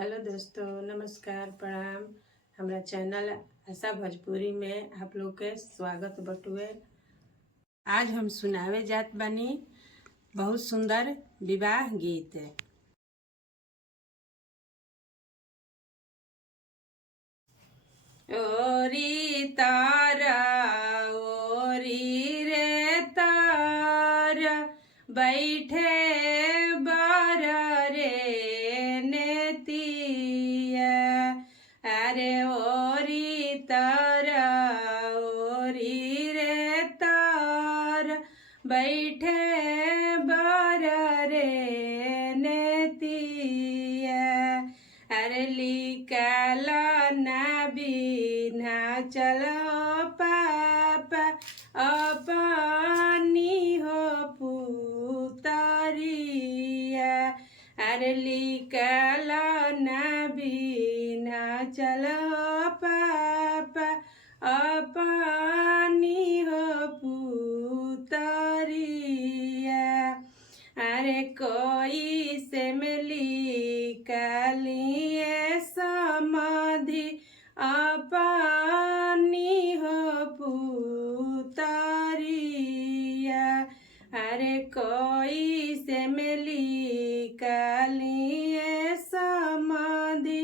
Hello दोस्तों, नमस्कार, प्रणाम। हमारा चैनल आशा भोजपुरी में आप लोग के स्वागत बटुए। आज हम सुनावे जात बानी बहुत सुंदर विवाह गीत। ओरी तारा ओरी रे तारा बैठे बार रे नेतिया। अरे ओरी तारा ओरी रे तारा बैठे बार रे नेतिया। अरे लिकाला ना बिना चलो पापा अपनी हो पुतरिया। अरे लिकाला ना बिना चलो पापा अपनी हो पुतरिया। अरे कोई से मिली कालिए समाधि अपनी हो पुतरिया। अरे कोई से मिली कालिए समाधि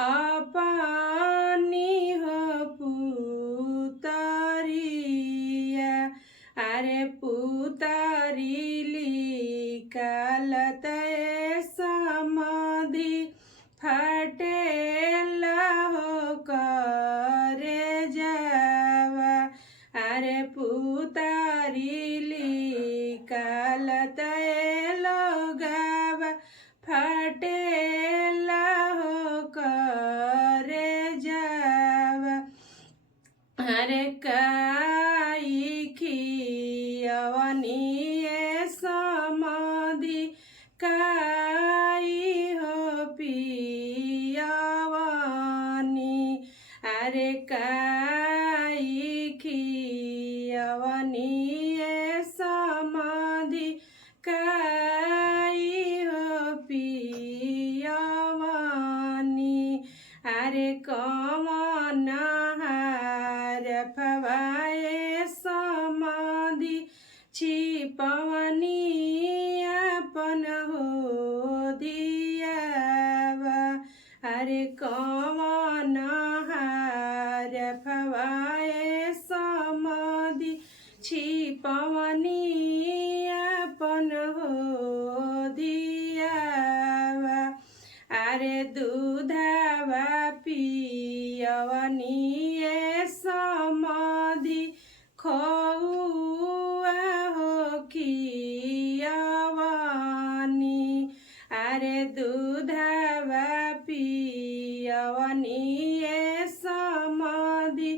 अपनी हो पुतरिया। अरे पुतरी लिकालत समाधि फटेला हो करे जावा। अरे पुतरी लिकालत लोगावा फटेला हो करे जावा। अरे काई खियवनी समाधि काई हो पियवनी। अरे काई खियवनी समाधि काई हो पियवनी। अरे कमन हार फवाए समाधि छिपवनी अपन हो दियावा। अरे कमन हार फवाए समाधि छिपवनी अपन हो दियावा। अरे दूधवा पियवनी समाधि खोआ हो खियवनी। अरे दूधवा पियवनी समाधि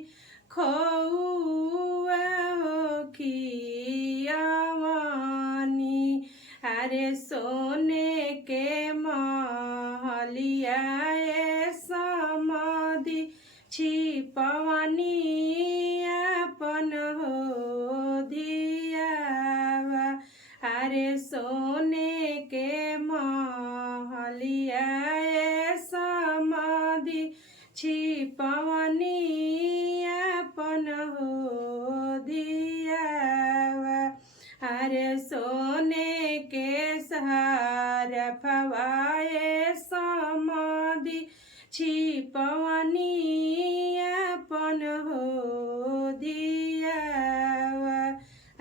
खोआ हो खियवनी। अरे सोने के महलिया समाधि छिपवनी अपन हो दियावा। अरे सोने के महलिया समाधि छिपवनी अपन हो दियावा। अरे सोने के सहार फवाए समाधि छिपवनी अपन हो दियावा।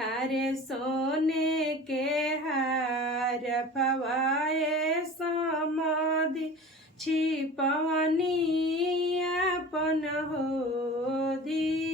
अरे सोने के हार फवाए समाधि छिपवनी अपन हो दिया।